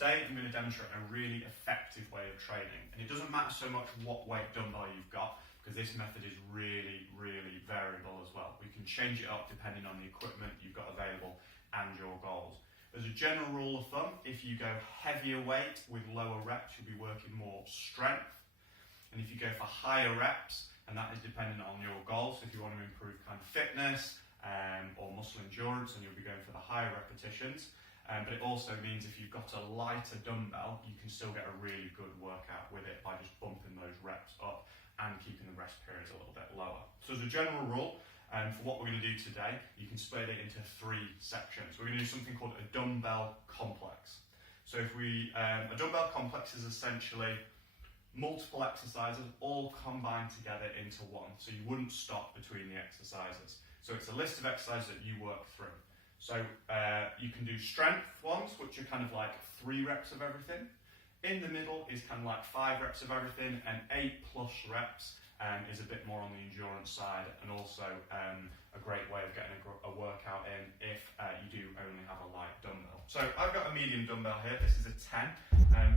Today I'm going to demonstrate a really effective way of training, and it doesn't matter so much what weight dumbbell you've got, because this method is really variable as well. We can change it up depending on the equipment you've got available and your goals. As a general rule of thumb, if you go heavier weight with lower reps, you'll be working more strength, and if you go for higher reps, and that is dependent on your goals, so if you want to improve kind of fitness or muscle endurance, and you'll be going for the higher repetitions. But it also means if you've got a lighter dumbbell, you can still get a really good workout with it by just bumping those reps up and keeping the rest periods a little bit lower. So as a general rule, for what we're going to do today, you can split it into 3 sections. We're going to do something called a dumbbell complex. So if a dumbbell complex is essentially multiple exercises all combined together into one. So you wouldn't stop between the exercises. So it's a list of exercises that you work through. So you can do strength ones, which are kind of like 3 reps of everything. In the middle is kind of like 5 reps of everything, and 8+ reps is a bit more on the endurance side, and also a great way of getting a workout in if you do only have a light dumbbell. So I've got a medium dumbbell here. This is a 10.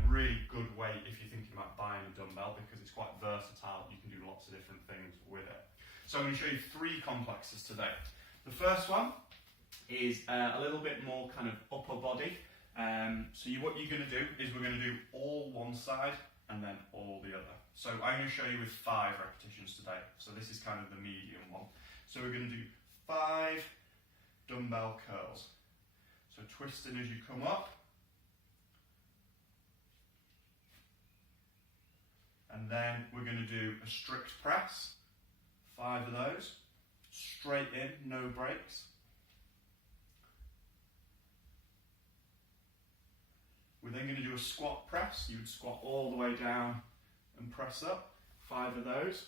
Really good weight if you're thinking about buying a dumbbell, because it's quite versatile. You can do lots of different things with it. So I'm going to show you 3 complexes today. The first one is a little bit more kind of upper body. So what you're going to do is we're going to do all one side and then all the other. So I'm going to show you with 5 repetitions today. So this is kind of the medium one. So we're going to do 5 dumbbell curls. So twisting as you come up. And then we're going to do a strict press. 5 of those. Straight in, no breaks. We're then going to do a squat press. You would squat all the way down and press up. 5 of those.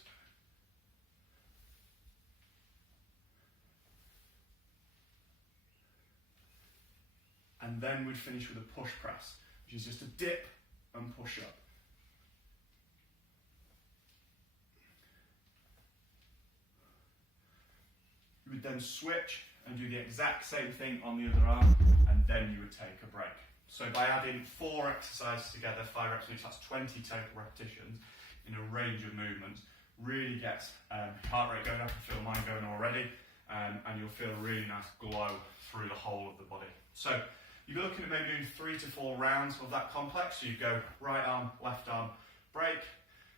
And then we'd finish with a push press, which is just a dip and push up. You would then switch and do the exact same thing on the other arm, and then you would take a break. So by adding 4 exercises together, 5 reps each, that's 20 total repetitions in a range of movements. Really gets heart rate going. I can feel mine going already, and you'll feel a really nice glow through the whole of the body. So you'll be looking at maybe doing 3 to 4 rounds of that complex. So you go right arm, left arm, break,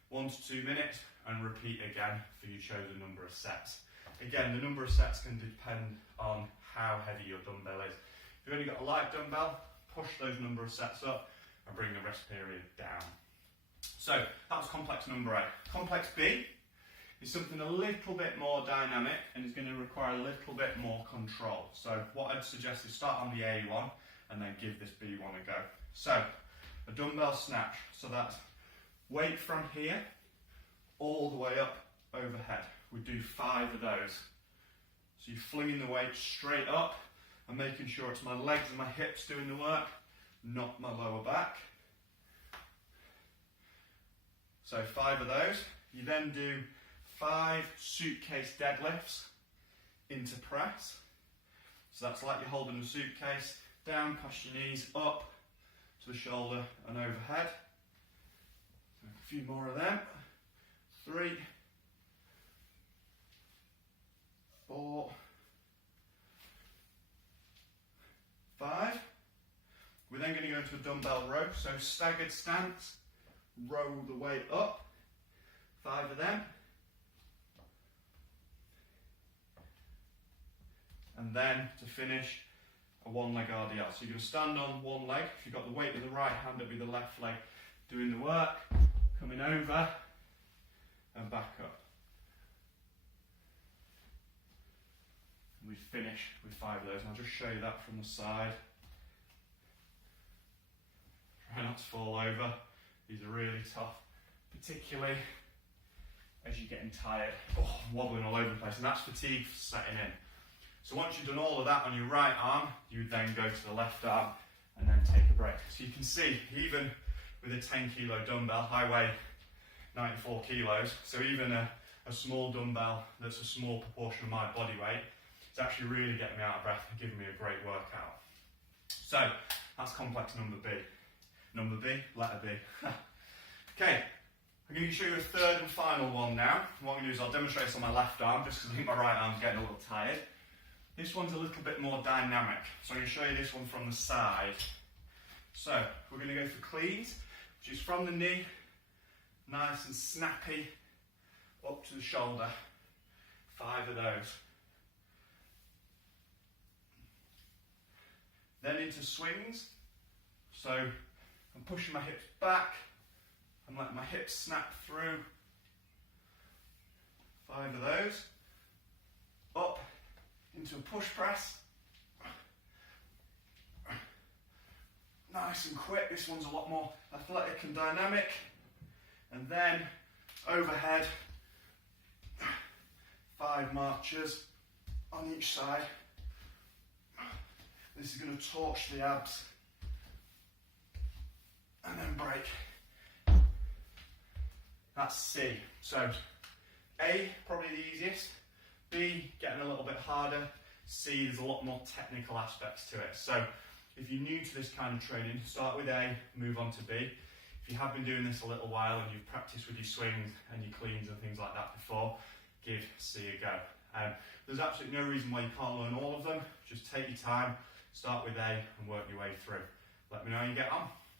1 to 2 minutes, and repeat again for your chosen number of sets. Again, the number of sets can depend on how heavy your dumbbell is. If you've only got a light dumbbell, push those number of sets up and bring the rest period down. So that was complex number A. Complex B is something a little bit more dynamic and is going to require a little bit more control. So what I'd suggest is start on the A one and then give this B one a go. So a dumbbell snatch. So that's weight from here all the way up overhead. We do 5 of those. So you're flinging the weight straight up and making sure it's my legs and my hips doing the work, not my lower back. So 5 of those. You then do 5 suitcase deadlifts into press. So that's like you're holding a suitcase down past your knees, up to the shoulder and overhead. So a few more of them. 3, 4, 5. We're then going to go into a dumbbell row, so staggered stance, row the weight up, 5 of them. And then to finish, a 1-leg RDL. So you're going to stand on one leg. If you've got the weight with the right hand, it'll be the left leg doing the work, coming over and back up. We finish with 5 of those, and I'll just show you that from the side. Try not to fall over. These are really tough, particularly as you're getting tired. Oh, wobbling all over the place, and that's fatigue setting in. So once you've done all of that on your right arm, you would then go to the left arm and then take a break. So you can see, even with a 10 kilo dumbbell, I weigh 94 kilos, so even a small dumbbell that's a small proportion of my body weight, it's actually really getting me out of breath and giving me a great workout. So that's complex number B. Number B, letter B. Okay, I'm going to show you a third and final one now. What I'm going to do is I'll demonstrate this on my left arm, just because I think my right arm's getting a little tired. This one's a little bit more dynamic, so I'm going to show you this one from the side. So, we're going to go for cleans, which is from the knee, nice and snappy, up to the shoulder. 5 of those. Then into swings. So I'm pushing my hips back. I'm letting my hips snap through. 5 of those. Up into a push press. Nice and quick. This one's a lot more athletic and dynamic. And then overhead. 5 marchers on each side. This is going to torch the abs. And then break. That's C. So A, probably the easiest. B, getting a little bit harder. C, there's a lot more technical aspects to it. So if you're new to this kind of training, start with A, move on to B. If you have been doing this a little while and you've practiced with your swings and your cleans and things like that before, give C a go. There's absolutely no reason why you can't learn all of them. Just take your time, start with A and work your way through. Let me know how you get on.